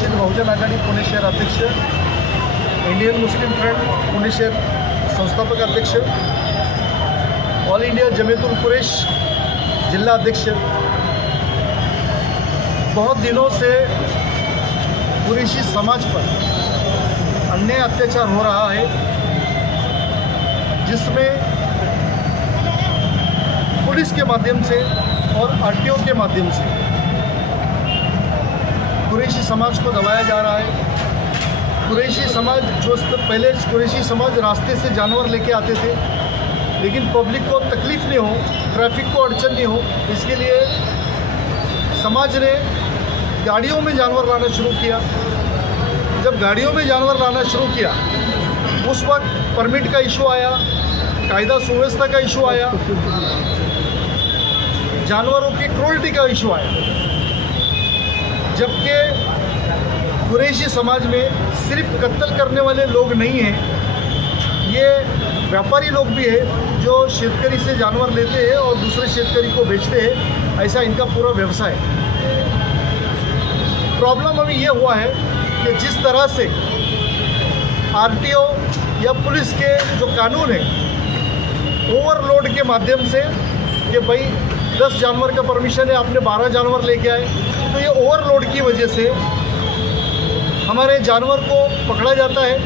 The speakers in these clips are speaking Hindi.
वंचित बहुजन आघाडी पुणे शहर अध्यक्ष, इंडियन मुस्लिम फ्रंट पुणे शहर संस्थापक अध्यक्ष, ऑल इंडिया जमीयतुल कुरैश जिला अध्यक्ष। बहुत दिनों से कुरैशी समाज पर अन्याय अत्याचार हो रहा है, जिसमें पुलिस के माध्यम से और आरटीओ के माध्यम से कुरैशी समाज को दबाया जा रहा है। कुरैशी समाज पहले कुरैशी समाज रास्ते से जानवर लेके आते थे, लेकिन पब्लिक को तकलीफ़ नहीं हो, ट्रैफिक को अड़चन नहीं हो, इसके लिए समाज ने गाड़ियों में जानवर लाना शुरू किया। जब गाड़ियों में जानवर लाना शुरू किया, उस वक्त परमिट का इशू आया, कायदा सुव्यवस्था का इशू आया, जानवरों की क्रूरल्टी का इशू आया। जबकि कुरैशी समाज में सिर्फ कत्ल करने वाले लोग नहीं हैं, ये व्यापारी लोग भी हैं जो शेतकरी से जानवर लेते हैं और दूसरे शेतकरी को बेचते हैं। ऐसा इनका पूरा व्यवसाय है। प्रॉब्लम अभी ये हुआ है कि जिस तरह से आरटीओ या पुलिस के जो कानून है, ओवरलोड के माध्यम से कि भाई 10 जानवर का परमिशन है, आपने 12 जानवर लेके आए, तो ये ओवरलोड की वजह से हमारे जानवर को पकड़ा जाता है।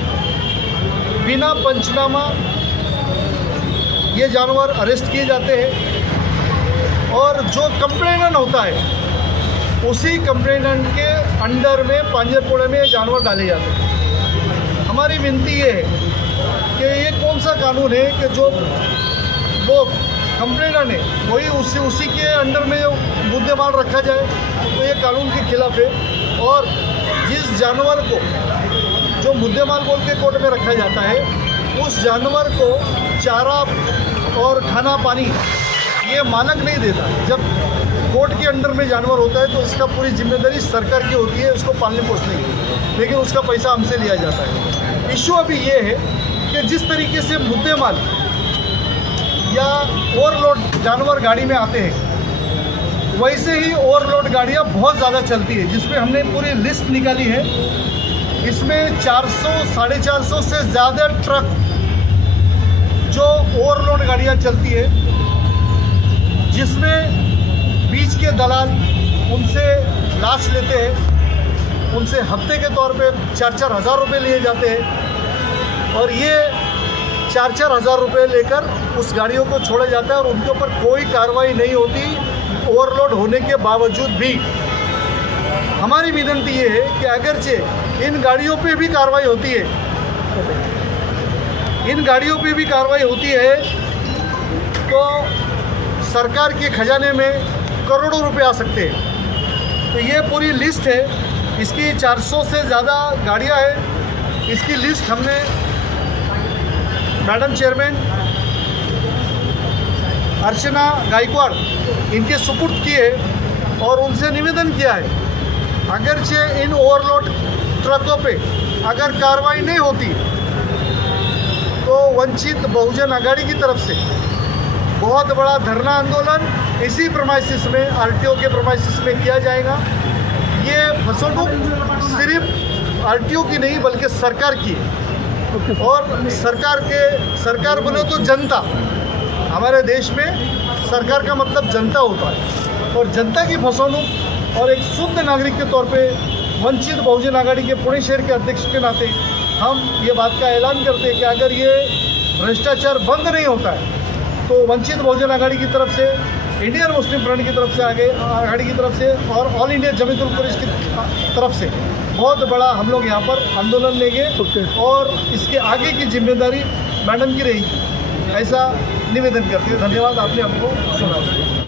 बिना पंचनामा ये जानवर अरेस्ट किए जाते हैं और जो कंप्लेनेंट होता है उसी कंप्लेनेंट के अंडर में पांजरपोड़े में जानवर डाले जाते हैं। हमारी विनती ये है कि ये कौन सा कानून है कि जो लोग कंप्लेनेंट है वही उसी के अंडर में मुद्देमाल रखा जाए, तो ये कानून के खिलाफ है। और जिस जानवर को जो मुद्देमाल बोल के कोर्ट में रखा जाता है, उस जानवर को चारा और खाना पानी ये मालिक नहीं देता। जब कोर्ट के अंडर में जानवर होता है तो इसका पूरी जिम्मेदारी सरकार की होती है उसको पालने पोसने की, लेकिन उसका पैसा हमसे लिया जाता है। इशू अभी ये है कि जिस तरीके से मुद्देमाल या ओवरलोड जानवर गाड़ी में आते हैं, वैसे ही ओवरलोड गाड़ियाँ बहुत ज़्यादा चलती है, जिसमें हमने पूरी लिस्ट निकाली है। इसमें 400 450 से ज़्यादा ट्रक जो ओवरलोड गाड़ियाँ चलती है, जिसमें बीच के दलाल उनसे लाश लेते हैं, उनसे हफ्ते के तौर पे 4-4 हज़ार रुपये लिए जाते हैं और ये 4-4 हज़ार रुपये लेकर उस गाड़ियों को छोड़ा जाता है और उनके ऊपर कोई कार्रवाई नहीं होती, ओवरलोड होने के बावजूद भी। हमारी विनती ये है कि अगरचे इन गाड़ियों पे भी कार्रवाई होती है, इन गाड़ियों पे भी कार्रवाई होती है, तो सरकार के खजाने में करोड़ों रुपए आ सकते हैं। तो ये पूरी लिस्ट है, इसकी 400 से ज़्यादा गाड़ियाँ हैं। इसकी लिस्ट हमने मैडम चेयरमैन अर्चना गायकवाड़ इनके सुपुर्द की है और उनसे निवेदन किया है, अगरचे इन ओवरलोड ट्रकों पे अगर कार्रवाई नहीं होती तो वंचित बहुजन आघाड़ी की तरफ से बहुत बड़ा धरना आंदोलन इसी प्रेमाइसिस में, आरटीओ के प्रेमाइसिस में किया जाएगा। ये फसोनुक सिर्फ आरटीओ की नहीं बल्कि सरकार की है, और सरकार बोले तो जनता। हमारे देश में सरकार का मतलब जनता होता है, और जनता की फसोनुक और एक शुद्ध नागरिक के तौर पे वंचित बहुजन आघाड़ी के पुणे शहर के अध्यक्ष के नाते हम ये बात का ऐलान करते हैं कि अगर ये भ्रष्टाचार बंद नहीं होता है तो वंचित बहुजन आघाड़ी की तरफ से, इंडियन मुस्लिम फ्रंट की तरफ से, आघाड़ी की तरफ से और ऑल इंडिया जमीयतुल कुरैश की तरफ से बहुत बड़ा हम लोग यहाँ पर आंदोलन लेंगे और इसके आगे की जिम्मेदारी मैडम की रहेगी, ऐसा निवेदन करते हैं। धन्यवाद, आपने हमको सुना।